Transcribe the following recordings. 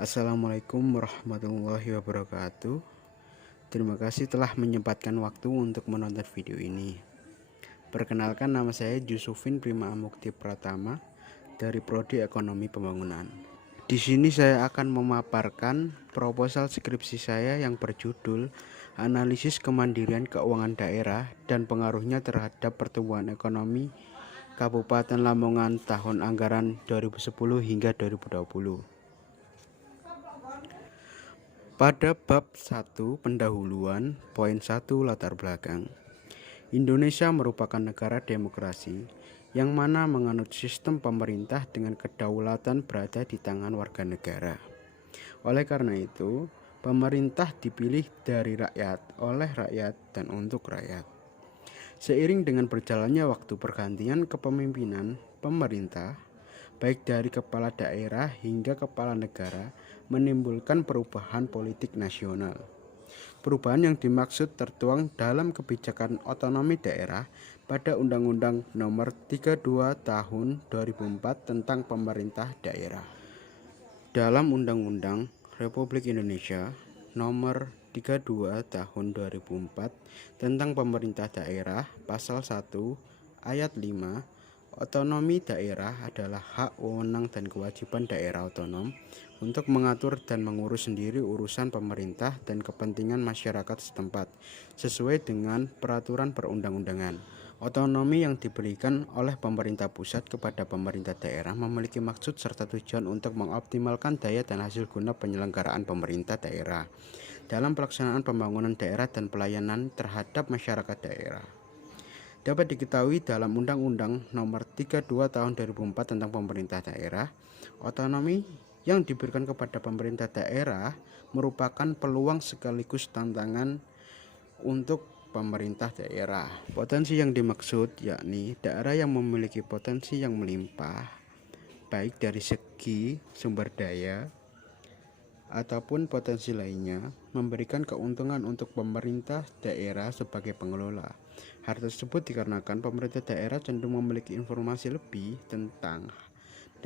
Assalamualaikum warahmatullahi wabarakatuh. Terima kasih telah menyempatkan waktu untuk menonton video ini. Perkenalkan, nama saya Jusufin Prima Amukti Pratama dari Prodi Ekonomi Pembangunan. Di sini saya akan memaparkan proposal skripsi saya yang berjudul Analisis Kemandirian Keuangan Daerah dan Pengaruhnya Terhadap Pertumbuhan Ekonomi Kabupaten Lamongan tahun anggaran 2010 hingga 2020. Pada bab 1 pendahuluan, poin 1 latar belakang. Indonesia merupakan negara demokrasi yang mana menganut sistem pemerintah dengan kedaulatan berada di tangan warga negara. Oleh karena itu, pemerintah dipilih dari rakyat, oleh rakyat, dan untuk rakyat. Seiring dengan berjalannya waktu pergantian kepemimpinan pemerintah, baik dari kepala daerah hingga kepala negara, menimbulkan perubahan politik nasional. Perubahan yang dimaksud tertuang dalam kebijakan otonomi daerah pada Undang-Undang Nomor 32 Tahun 2004 tentang Pemerintah Daerah. Dalam Undang-Undang Republik Indonesia Nomor 32 Tahun 2004 tentang Pemerintah Daerah, Pasal 1 Ayat 5, otonomi daerah adalah hak, wewenang, dan kewajiban daerah otonom untuk mengatur dan mengurus sendiri urusan pemerintah dan kepentingan masyarakat setempat sesuai dengan peraturan perundang-undangan. Otonomi yang diberikan oleh pemerintah pusat kepada pemerintah daerah memiliki maksud serta tujuan untuk mengoptimalkan daya dan hasil guna penyelenggaraan pemerintah daerah dalam pelaksanaan pembangunan daerah dan pelayanan terhadap masyarakat daerah. Dapat diketahui dalam Undang-Undang Nomor 32 Tahun 2004 tentang Pemerintah Daerah, otonomi yang diberikan kepada pemerintah daerah merupakan peluang sekaligus tantangan untuk pemerintah daerah. Potensi yang dimaksud yakni daerah yang memiliki potensi yang melimpah, baik dari segi sumber daya ataupun potensi lainnya, memberikan keuntungan untuk pemerintah daerah sebagai pengelola. Hal tersebut dikarenakan pemerintah daerah cenderung memiliki informasi lebih tentang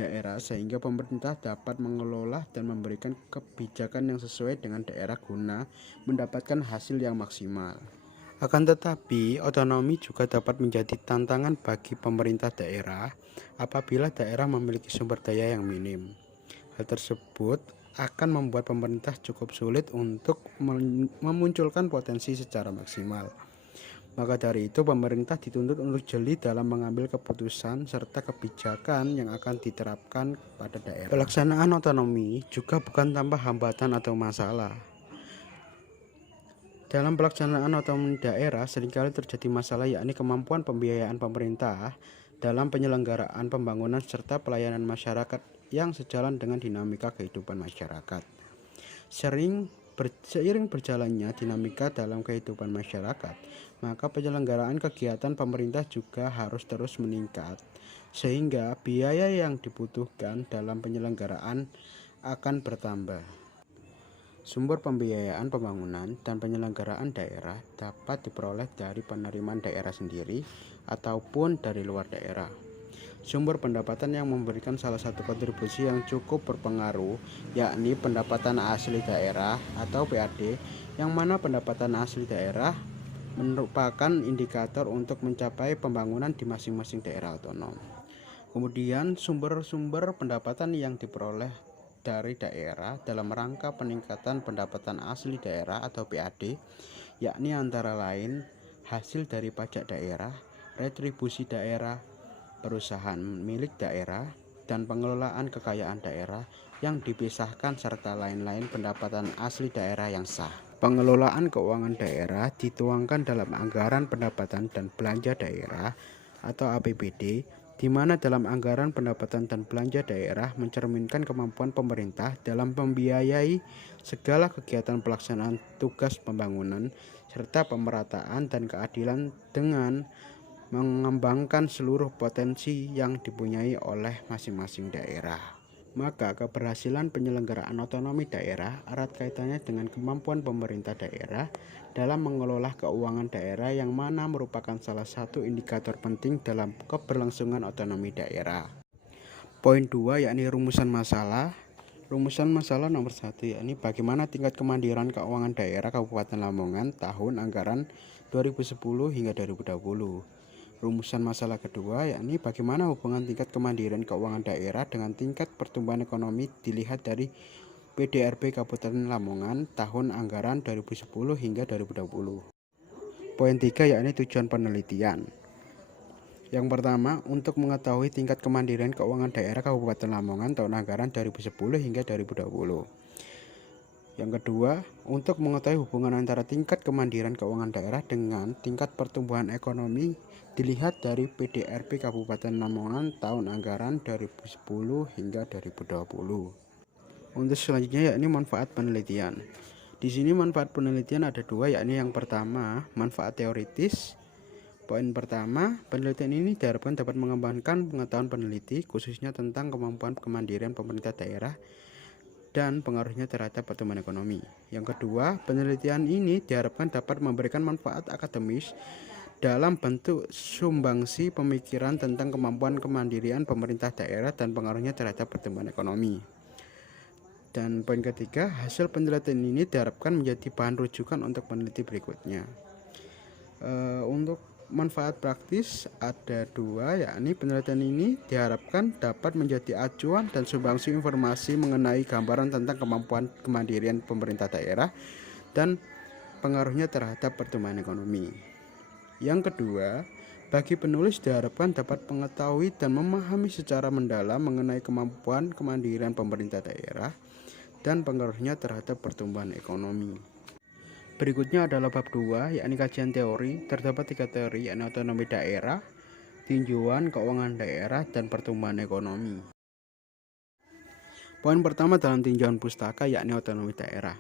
daerah sehingga pemerintah dapat mengelola dan memberikan kebijakan yang sesuai dengan daerah guna mendapatkan hasil yang maksimal. Akan tetapi, otonomi juga dapat menjadi tantangan bagi pemerintah daerah apabila daerah memiliki sumber daya yang minim. Hal tersebut akan membuat pemerintah cukup sulit untuk memunculkan potensi secara maksimal. Maka dari itu, pemerintah dituntut untuk jeli dalam mengambil keputusan serta kebijakan yang akan diterapkan pada daerah. Pelaksanaan otonomi juga bukan tanpa hambatan atau masalah. Dalam pelaksanaan otonomi daerah seringkali terjadi masalah, yakni kemampuan pembiayaan pemerintah dalam penyelenggaraan pembangunan serta pelayanan masyarakat yang sejalan dengan dinamika kehidupan masyarakat. Seiring berjalannya dinamika dalam kehidupan masyarakat, maka penyelenggaraan kegiatan pemerintah juga harus terus meningkat, sehingga biaya yang dibutuhkan dalam penyelenggaraan akan bertambah. Sumber pembiayaan pembangunan dan penyelenggaraan daerah dapat diperoleh dari penerimaan daerah sendiri ataupun dari luar daerah. Sumber pendapatan yang memberikan salah satu kontribusi yang cukup berpengaruh yakni pendapatan asli daerah atau PAD, yang mana pendapatan asli daerah merupakan indikator untuk mencapai pembangunan di masing-masing daerah otonom. Kemudian sumber-sumber pendapatan yang diperoleh dari daerah dalam rangka peningkatan pendapatan asli daerah atau PAD, yakni antara lain hasil dari pajak daerah, retribusi daerah, perusahaan milik daerah, dan pengelolaan kekayaan daerah yang dipisahkan serta lain-lain pendapatan asli daerah yang sah. Pengelolaan keuangan daerah dituangkan dalam anggaran pendapatan dan belanja daerah atau APBD, di mana dalam anggaran pendapatan dan belanja daerah mencerminkan kemampuan pemerintah dalam membiayai segala kegiatan pelaksanaan tugas pembangunan serta pemerataan dan keadilan dengan mengembangkan seluruh potensi yang dipunyai oleh masing-masing daerah. Maka keberhasilan penyelenggaraan otonomi daerah erat kaitannya dengan kemampuan pemerintah daerah dalam mengelola keuangan daerah, yang mana merupakan salah satu indikator penting dalam keberlangsungan otonomi daerah. Poin 2 yakni rumusan masalah. Rumusan masalah nomor 1 yakni bagaimana tingkat kemandirian keuangan daerah Kabupaten Lamongan tahun anggaran 2010 hingga 2020. Rumusan masalah kedua yakni bagaimana hubungan tingkat kemandirian keuangan daerah dengan tingkat pertumbuhan ekonomi dilihat dari PDRB Kabupaten Lamongan tahun anggaran 2010 hingga 2020. Poin 3 yakni tujuan penelitian. Yang pertama, untuk mengetahui tingkat kemandirian keuangan daerah Kabupaten Lamongan tahun anggaran 2010 hingga 2020. Yang kedua, untuk mengetahui hubungan antara tingkat kemandirian keuangan daerah dengan tingkat pertumbuhan ekonomi dilihat dari PDRB Kabupaten Lamongan tahun anggaran 2010 hingga 2020. Untuk selanjutnya yakni manfaat penelitian. Di sini manfaat penelitian ada dua, yakni yang pertama manfaat teoritis. Poin pertama, penelitian ini diharapkan dapat mengembangkan pengetahuan peneliti khususnya tentang kemampuan kemandirian pemerintah daerah dan pengaruhnya terhadap pertumbuhan ekonomi. Yang kedua, penelitian ini diharapkan dapat memberikan manfaat akademis dalam bentuk sumbangsi pemikiran tentang kemampuan kemandirian pemerintah daerah dan pengaruhnya terhadap pertumbuhan ekonomi. Dan poin ketiga, hasil penelitian ini diharapkan menjadi bahan rujukan untuk peneliti berikutnya. Untuk manfaat praktis ada dua, yakni penelitian ini diharapkan dapat menjadi acuan dan sumbangsi informasi mengenai gambaran tentang kemampuan kemandirian pemerintah daerah dan pengaruhnya terhadap pertumbuhan ekonomi. Yang kedua, bagi penulis diharapkan dapat mengetahui dan memahami secara mendalam mengenai kemampuan kemandirian pemerintah daerah dan pengaruhnya terhadap pertumbuhan ekonomi. Berikutnya adalah bab 2, yakni kajian teori. Terdapat 3 teori, yakni otonomi daerah, tinjauan keuangan daerah, dan pertumbuhan ekonomi. Poin pertama dalam tinjauan pustaka yakni otonomi daerah.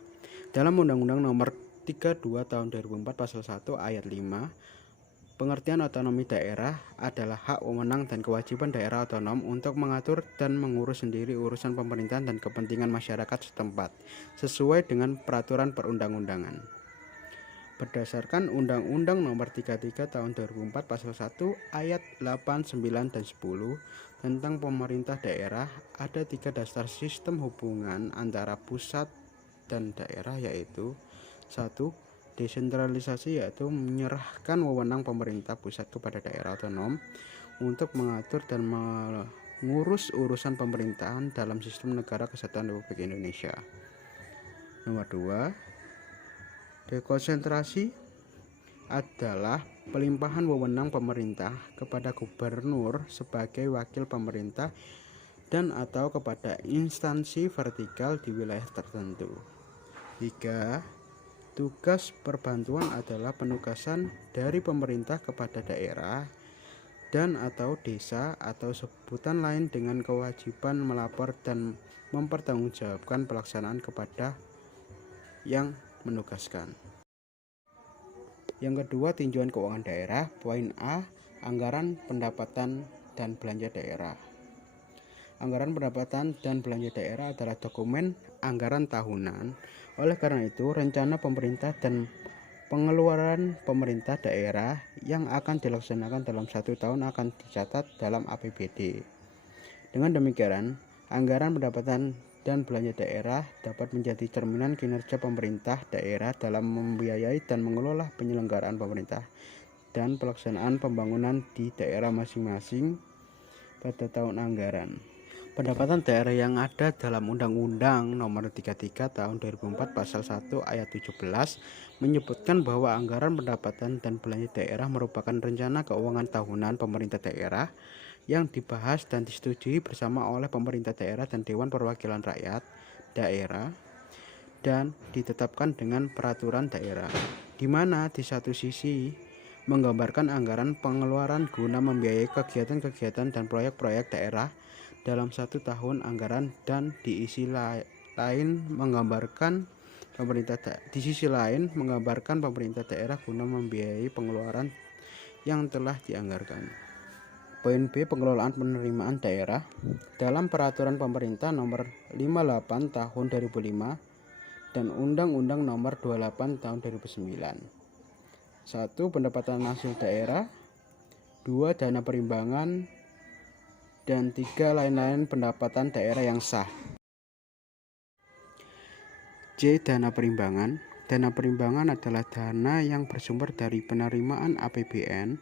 Dalam Undang-Undang Nomor 32 Tahun 2004 Pasal 1 Ayat 5, pengertian otonomi daerah adalah hak wewenang dan kewajiban daerah otonom untuk mengatur dan mengurus sendiri urusan pemerintahan dan kepentingan masyarakat setempat sesuai dengan peraturan perundang-undangan. Berdasarkan Undang-Undang Nomor 33 Tahun 2004 Pasal 1 Ayat 8, 9, dan 10 tentang pemerintah daerah, ada 3 dasar sistem hubungan antara pusat dan daerah, yaitu 1. Desentralisasi, yaitu menyerahkan wewenang pemerintah pusat kepada daerah otonom untuk mengatur dan mengurus urusan pemerintahan dalam sistem negara kesatuan Republik Indonesia. Nomor 2. Dekonsentrasi adalah pelimpahan wewenang pemerintah kepada gubernur sebagai wakil pemerintah dan atau kepada instansi vertikal di wilayah tertentu. 3. Tugas perbantuan adalah penugasan dari pemerintah kepada daerah dan atau desa atau sebutan lain dengan kewajiban melapor dan mempertanggungjawabkan pelaksanaan kepada yang menugaskan. Yang kedua, tinjauan keuangan daerah. Poin A, anggaran pendapatan dan belanja daerah. Anggaran pendapatan dan belanja daerah adalah dokumen anggaran tahunan. Oleh karena itu, rencana pemerintah dan pengeluaran pemerintah daerah yang akan dilaksanakan dalam 1 tahun akan dicatat dalam APBD. Dengan demikian, anggaran pendapatan dan belanja daerah dapat menjadi cerminan kinerja pemerintah daerah dalam membiayai dan mengelola penyelenggaraan pemerintah dan pelaksanaan pembangunan di daerah masing-masing pada tahun anggaran. Pendapatan daerah yang ada dalam Undang-Undang Nomor 33 Tahun 2004 Pasal 1 Ayat 17 menyebutkan bahwa anggaran pendapatan dan belanja daerah merupakan rencana keuangan tahunan pemerintah daerah yang dibahas dan disetujui bersama oleh pemerintah daerah dan Dewan Perwakilan Rakyat daerah dan ditetapkan dengan peraturan daerah, di mana di satu sisi menggambarkan anggaran pengeluaran guna membiayai kegiatan-kegiatan dan proyek-proyek daerah dalam 1 tahun anggaran, dan di sisi lain menggambarkan pemerintah daerah guna membiayai pengeluaran yang telah dianggarkan. Poin B, pengelolaan penerimaan daerah. Dalam Peraturan Pemerintah Nomor 58 Tahun 2005 dan Undang-Undang Nomor 28 Tahun 2009. 1. Pendapatan hasil daerah. 2. Dana perimbangan. Dan 3. Lain-lain pendapatan daerah yang sah. C. Dana perimbangan. Dana perimbangan adalah dana yang bersumber dari penerimaan APBN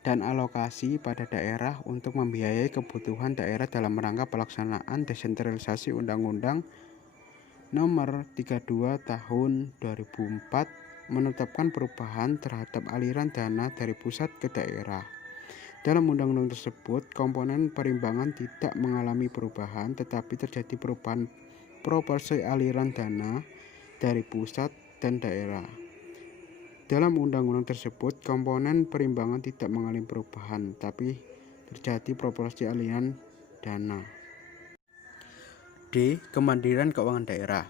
dan alokasi pada daerah untuk membiayai kebutuhan daerah dalam rangka pelaksanaan desentralisasi Undang-Undang Nomor 32 Tahun 2004 menetapkan perubahan terhadap aliran dana dari pusat ke daerah. Dalam undang-undang tersebut, komponen perimbangan tidak mengalami perubahan, tetapi terjadi perubahan proporsi aliran dana dari pusat dan daerah. Dalam undang-undang tersebut, komponen perimbangan tidak mengalami perubahan, tapi terjadi proporsi aliran dana. D. Kemandirian keuangan daerah.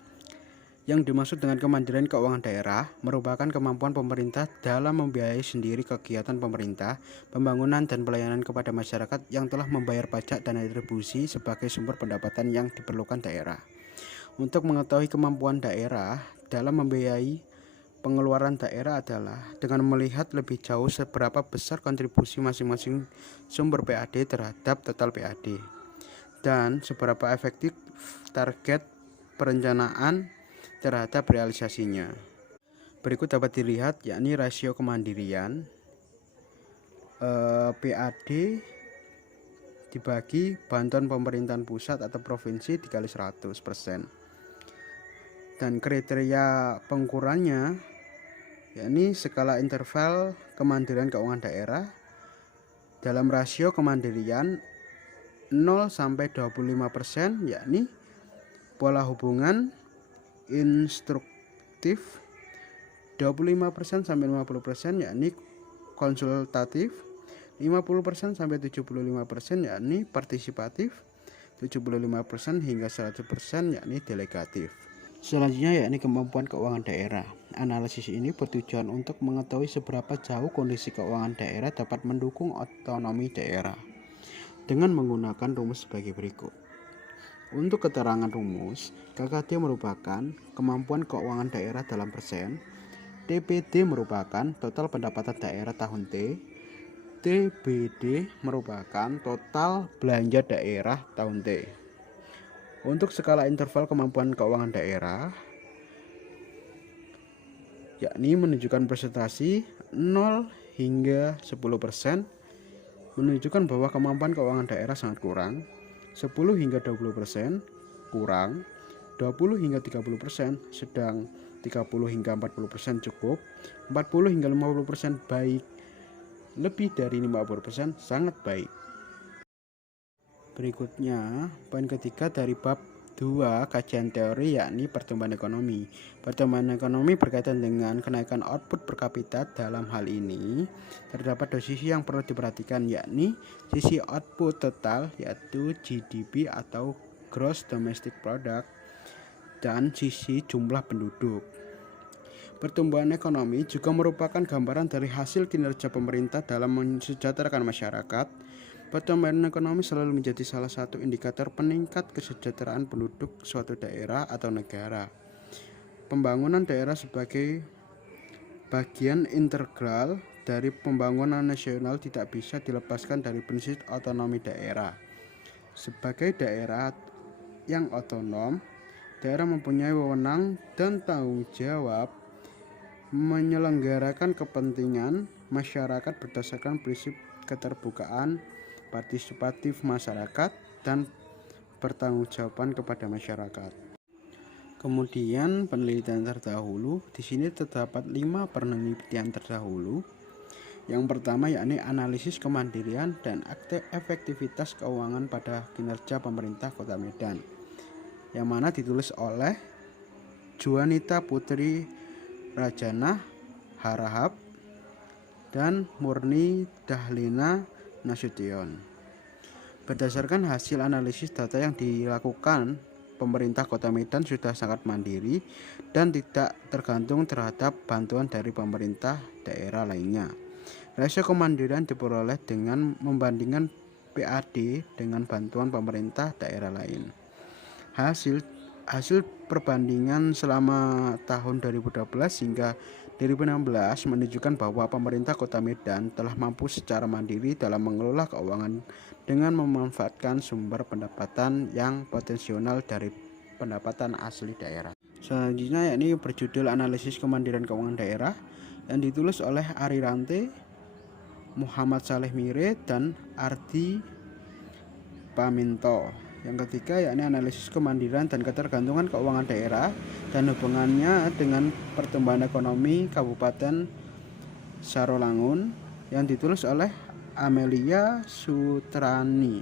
Yang dimaksud dengan kemandirian keuangan daerah merupakan kemampuan pemerintah dalam membiayai sendiri kegiatan pemerintah, pembangunan dan pelayanan kepada masyarakat yang telah membayar pajak dan retribusi sebagai sumber pendapatan yang diperlukan daerah. Untuk mengetahui kemampuan daerah dalam membiayai pengeluaran daerah adalah dengan melihat lebih jauh seberapa besar kontribusi masing-masing sumber PAD terhadap total PAD dan seberapa efektif target perencanaan terhadap realisasinya. Berikut dapat dilihat yakni rasio kemandirian PAD dibagi bantuan pemerintahan pusat atau provinsi dikali 100%. Dan kriteria pengukurannya yakni skala interval kemandirian keuangan daerah dalam rasio kemandirian 0 sampai 25%, yakni pola hubungan instruktif, 25% sampai 50% yakni konsultatif, 50% sampai 75% yakni partisipatif, 75% hingga 100% yakni delegatif. Selanjutnya yakni kemampuan keuangan daerah. Analisis ini bertujuan untuk mengetahui seberapa jauh kondisi keuangan daerah dapat mendukung otonomi daerah dengan menggunakan rumus sebagai berikut. Untuk keterangan rumus, KKD merupakan kemampuan keuangan daerah dalam persen, TPD merupakan total pendapatan daerah tahun T, TBD merupakan total belanja daerah tahun T. Untuk skala interval kemampuan keuangan daerah, yakni menunjukkan presentasi 0 hingga 10%, menunjukkan bahwa kemampuan keuangan daerah sangat kurang, 10 hingga 20% kurang, 20 hingga 30% sedang, 30 hingga 40% cukup, 40 hingga 50% baik, lebih dari 50% sangat baik. Berikutnya, poin ketiga dari bab 2 kajian teori yakni pertumbuhan ekonomi. Pertumbuhan ekonomi berkaitan dengan kenaikan output per kapita. Dalam hal ini terdapat dua sisi yang perlu diperhatikan, yakni sisi output total yaitu GDP atau Gross Domestic Product dan sisi jumlah penduduk. Pertumbuhan ekonomi juga merupakan gambaran dari hasil kinerja pemerintah dalam mensejahterakan masyarakat. Pertumbuhan ekonomi selalu menjadi salah satu indikator peningkat kesejahteraan penduduk suatu daerah atau negara. Pembangunan daerah sebagai bagian integral dari pembangunan nasional tidak bisa dilepaskan dari prinsip otonomi daerah. Sebagai daerah yang otonom, daerah mempunyai wewenang dan tanggung jawab menyelenggarakan kepentingan masyarakat berdasarkan prinsip keterbukaan, partisipatif masyarakat, dan pertanggungjawaban kepada masyarakat. Kemudian penelitian terdahulu, di sini terdapat 5 penelitian terdahulu. Yang pertama yakni analisis kemandirian dan efektivitas keuangan pada kinerja pemerintah Kota Medan, yang mana ditulis oleh Juanita Putri Rajana Harahap dan Murni Dahlina Nasution. Berdasarkan hasil analisis data yang dilakukan, pemerintah Kota Medan sudah sangat mandiri dan tidak tergantung terhadap bantuan dari pemerintah daerah lainnya. Rasio kemandirian diperoleh dengan membandingkan PAD dengan bantuan pemerintah daerah lain. Hasil perbandingan selama tahun 2012 hingga 2016 menunjukkan bahwa pemerintah Kota Medan telah mampu secara mandiri dalam mengelola keuangan dengan memanfaatkan sumber pendapatan yang potensial dari pendapatan asli daerah. Selanjutnya yakni berjudul Analisis Kemandirian Keuangan Daerah yang ditulis oleh Ari Rante, Muhammad Saleh Mire, dan Ardi Paminto. Yang ketiga yakni analisis kemandirian dan ketergantungan keuangan daerah dan hubungannya dengan pertumbuhan ekonomi Kabupaten Sarolangun yang ditulis oleh Amelia Sutrani.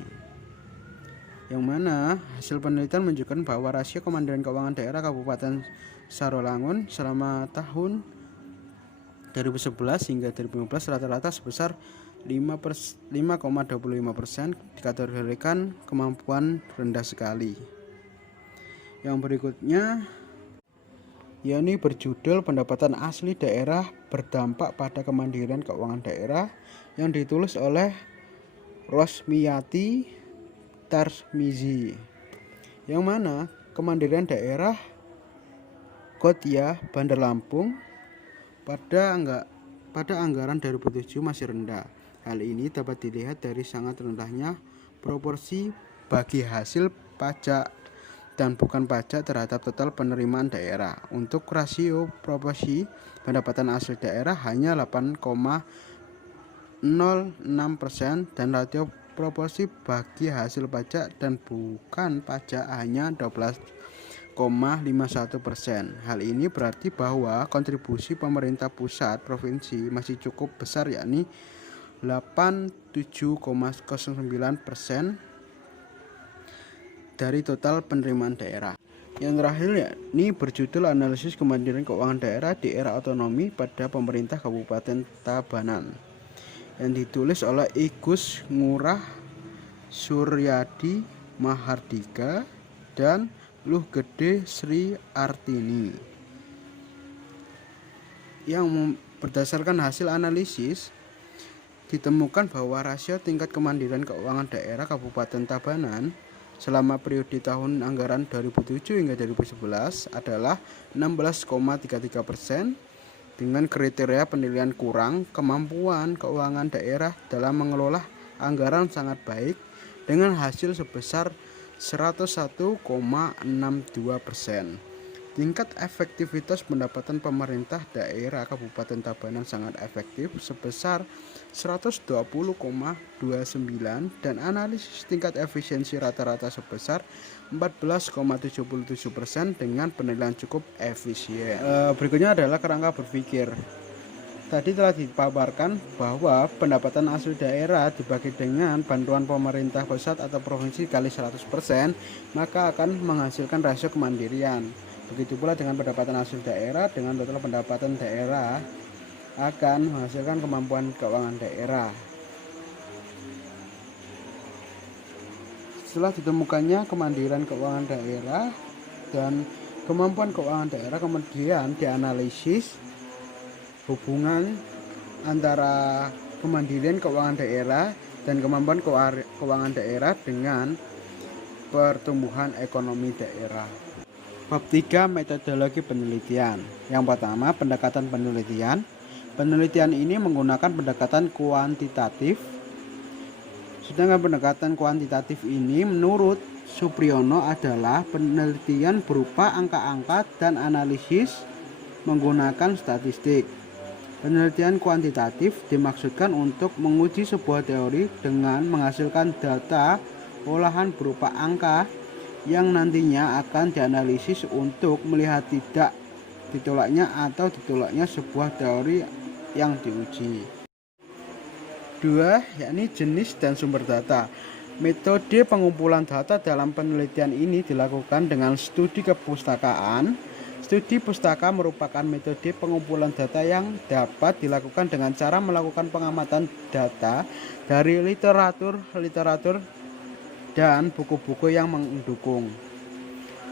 Yang mana hasil penelitian menunjukkan bahwa rasio kemandirian keuangan daerah Kabupaten Sarolangun selama tahun 2011 hingga 2015 rata-rata sebesar 5,25%, dikategorikan kemampuan rendah sekali. Yang berikutnya yakni berjudul Pendapatan Asli Daerah Berdampak pada Kemandirian Keuangan Daerah yang ditulis oleh Rosmiyati Tarsmizi. Yang mana kemandirian daerah Kotia Bandar Lampung pada anggaran 2007 masih rendah. Hal ini dapat dilihat dari sangat rendahnya proporsi bagi hasil pajak dan bukan pajak terhadap total penerimaan daerah. Untuk rasio proporsi pendapatan asli daerah hanya 8,06% dan rasio proporsi bagi hasil pajak dan bukan pajak hanya 12,51%. Hal ini berarti bahwa kontribusi pemerintah pusat provinsi masih cukup besar, yakni 87,09% dari total penerimaan daerah. Yang terakhir yakni berjudul Analisis Kemandirian Keuangan Daerah di Era Otonomi pada Pemerintah Kabupaten Tabanan yang ditulis oleh Igus Ngurah Suryadi Mahardika dan Luh Gede Sri Artini. Yang berdasarkan hasil analisis ditemukan bahwa rasio tingkat kemandirian keuangan daerah Kabupaten Tabanan selama periode tahun anggaran 2007 hingga 2011 adalah 16,33% dengan kriteria penilaian kurang kemampuan keuangan daerah dalam mengelola anggaran sangat baik dengan hasil sebesar 101,62%. Tingkat efektivitas pendapatan pemerintah daerah Kabupaten Tabanan sangat efektif sebesar 120,29 dan analisis tingkat efisiensi rata-rata sebesar 14,77% dengan penilaian cukup efisien. Berikutnya adalah kerangka berpikir. Tadi telah dipaparkan bahwa pendapatan asli daerah dibagi dengan bantuan pemerintah pusat atau provinsi kali 100%, maka akan menghasilkan rasio kemandirian. Begitu pula dengan pendapatan asli daerah dengan total pendapatan daerah akan menghasilkan kemampuan keuangan daerah. Setelah ditemukannya kemandirian keuangan daerah dan kemampuan keuangan daerah, kemudian dianalisis hubungan antara kemandirian keuangan daerah dan kemampuan keuangan daerah dengan pertumbuhan ekonomi daerah. Bab 3 metodologi penelitian. Yang pertama, pendekatan penelitian. Penelitian ini menggunakan pendekatan kuantitatif. Sedangkan pendekatan kuantitatif ini menurut Supriyono adalah penelitian berupa angka-angka dan analisis menggunakan statistik. Penelitian kuantitatif dimaksudkan untuk menguji sebuah teori dengan menghasilkan data olahan berupa angka yang nantinya akan dianalisis untuk melihat tidak ditolaknya atau ditolaknya sebuah teori yang diuji. 2. Yakni jenis dan sumber data. Metode pengumpulan data dalam penelitian ini dilakukan dengan studi kepustakaan. Studi pustaka merupakan metode pengumpulan data yang dapat dilakukan dengan cara melakukan pengamatan data dari literatur dan buku-buku yang mendukung.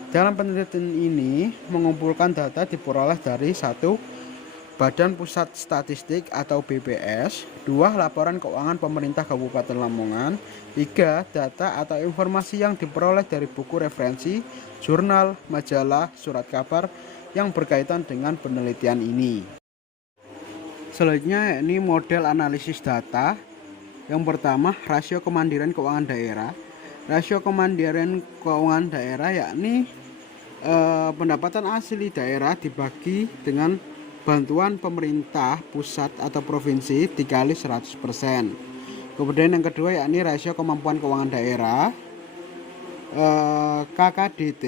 Dalam penelitian ini, mengumpulkan data diperoleh dari 1. Badan Pusat Statistik atau BPS, 2. Laporan keuangan pemerintah Kabupaten Lamongan, 3. Data atau informasi yang diperoleh dari buku referensi, jurnal, majalah, surat kabar yang berkaitan dengan penelitian ini. Selanjutnya yakni model analisis data. Yang pertama, rasio kemandirian keuangan daerah. Rasio kemandirian keuangan daerah yakni Pendapatan asli daerah dibagi dengan bantuan pemerintah pusat atau provinsi dikali 100%. Kemudian yang kedua yakni rasio kemampuan keuangan daerah, KKDT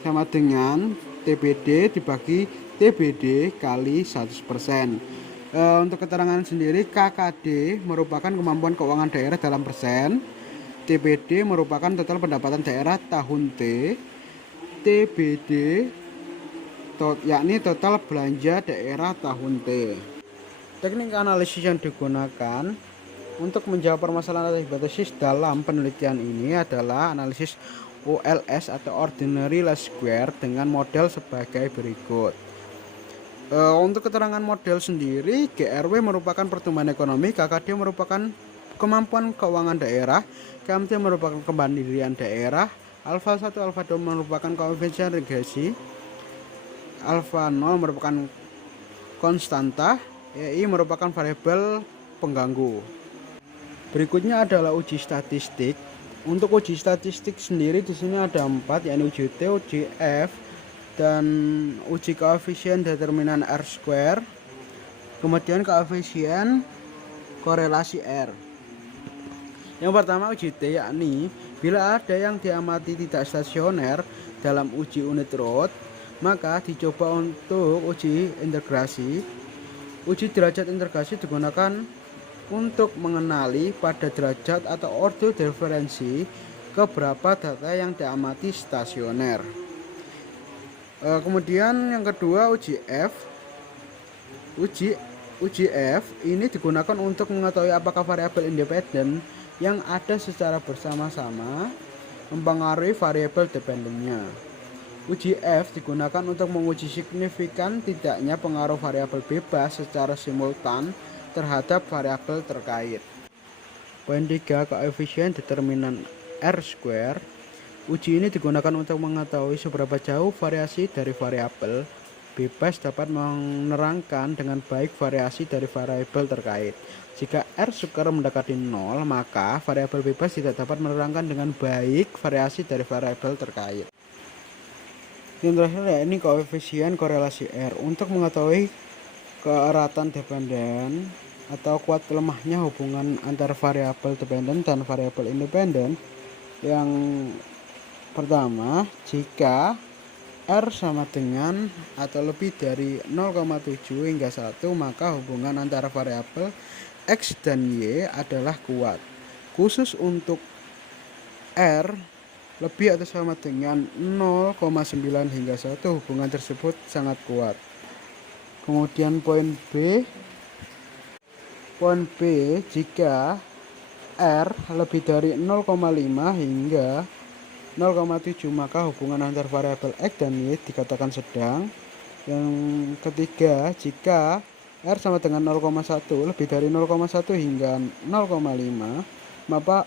sama dengan TBD dibagi TBD kali 100%. Untuk keterangan sendiri, KKD merupakan kemampuan keuangan daerah dalam persen, TBD merupakan total pendapatan daerah tahun T, TBD yakni total belanja daerah tahun T. Teknik analisis yang digunakan untuk menjawab permasalahan hipotesis dalam penelitian ini adalah analisis OLS atau Ordinary Least Square dengan model sebagai berikut. Untuk keterangan model sendiri, GRW merupakan pertumbuhan ekonomi, KKD merupakan kemampuan keuangan daerah, KMT merupakan kemandirian daerah, alfa 1 alfa 2 merupakan koefisien regresi, alfa 0 merupakan konstanta, EI merupakan variabel pengganggu. Berikutnya adalah uji statistik. Untuk uji statistik sendiri di sini ada 4, yakni uji T, uji F, dan uji koefisien determinan R square, kemudian koefisien korelasi R. Yang pertama uji T, yakni bila ada yang diamati tidak stasioner dalam uji unit root, maka dicoba untuk uji integrasi. Uji derajat integrasi digunakan untuk mengenali pada derajat atau ordo diferensi keberapa data yang diamati stasioner. Kemudian yang kedua uji F. Uji F ini digunakan untuk mengetahui apakah variabel independen yang ada secara bersama-sama mempengaruhi variabel dependennya. Uji F digunakan untuk menguji signifikan tidaknya pengaruh variabel bebas secara simultan terhadap variabel terkait. Poin 3, koefisien determinan R square. Uji ini digunakan untuk mengetahui seberapa jauh variasi dari variabel bebas dapat menerangkan dengan baik variasi dari variabel terkait. Jika R square mendekati 0, maka variabel bebas tidak dapat menerangkan dengan baik variasi dari variabel terkait. Yang terakhir yakni koefisien korelasi R untuk mengetahui keeratan dependen atau kuat lemahnya hubungan antar variabel dependen dan variabel independen. Yang pertama, jika R sama dengan atau lebih dari 0,7 hingga 1, maka hubungan antara variabel X dan Y adalah kuat. Khusus untuk R lebih atau sama dengan 0,9 hingga 1, hubungan tersebut sangat kuat. Kemudian poin B, jika R lebih dari 0,5 hingga 0,7, maka hubungan antar variabel X dan Y dikatakan sedang. Yang ketiga, jika R sama dengan 0,1, lebih dari 0,1 hingga 0,5,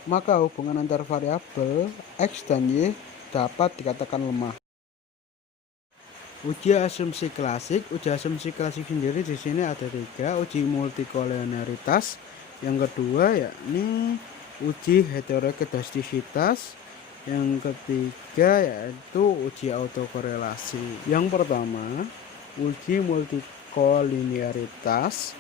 maka hubungan antar variabel X dan Y dapat dikatakan lemah. Uji asumsi klasik. Uji asumsi klasik sendiri di sini ada 3, uji multikolonialitas. Yang kedua yakni uji heterokedastisitas. Yang ketiga yaitu uji autokorelasi. Yang pertama, uji multikoliniaritas.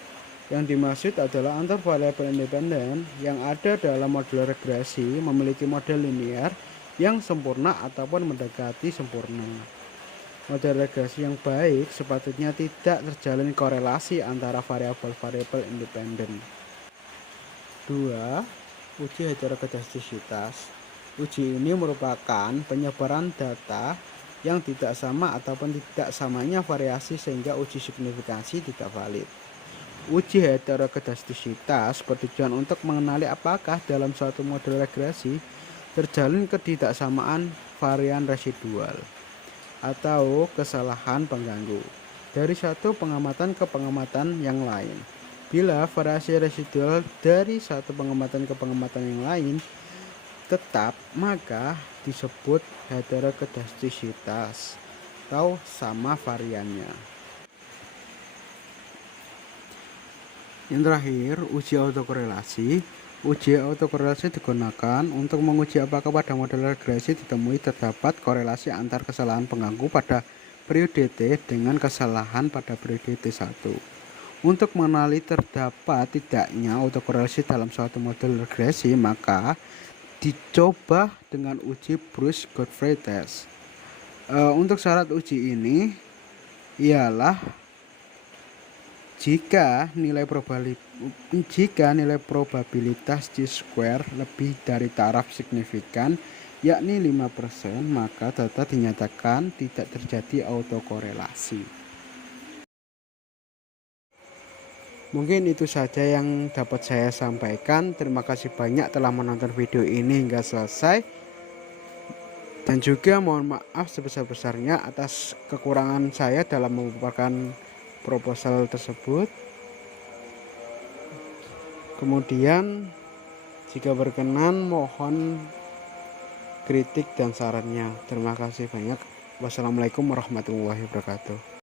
Yang dimaksud adalah antar variabel independen yang ada dalam model regresi memiliki model linear yang sempurna ataupun mendekati sempurna. Model regresi yang baik sepatutnya tidak terjalin korelasi antara variabel-variabel independen. 2. Uji heterokedastisitas. Uji ini merupakan penyebaran data yang tidak sama ataupun tidak samanya variasi sehingga uji signifikansi tidak valid. Uji heterokedastisitas bertujuan untuk mengenali apakah dalam suatu model regresi terjalin ketidaksamaan varian residual atau kesalahan pengganggu dari satu pengamatan ke pengamatan yang lain. Bila variasi residual dari satu pengamatan ke pengamatan yang lain tetap, maka disebut heterokedastisitas atau sama variannya. Yang terakhir, uji autokorelasi. Uji autokorelasi digunakan untuk menguji apakah pada model regresi ditemui terdapat korelasi antar kesalahan pengganggu pada periode T dengan kesalahan pada periode T1. Untuk mengenali terdapat tidaknya autokorelasi dalam suatu model regresi, maka dicoba dengan uji Bruce-Godfrey test. Untuk syarat uji ini ialah jika nilai probabilitas chi-square lebih dari taraf signifikan, yakni 5%, maka data dinyatakan tidak terjadi autokorelasi. Mungkin itu saja yang dapat saya sampaikan. Terima kasih banyak telah menonton video ini hingga selesai. Dan juga mohon maaf sebesar-besarnya atas kekurangan saya dalam memaparkan proposal tersebut. Kemudian jika berkenan mohon kritik dan sarannya. Terima kasih banyak. Wassalamualaikum warahmatullahi wabarakatuh.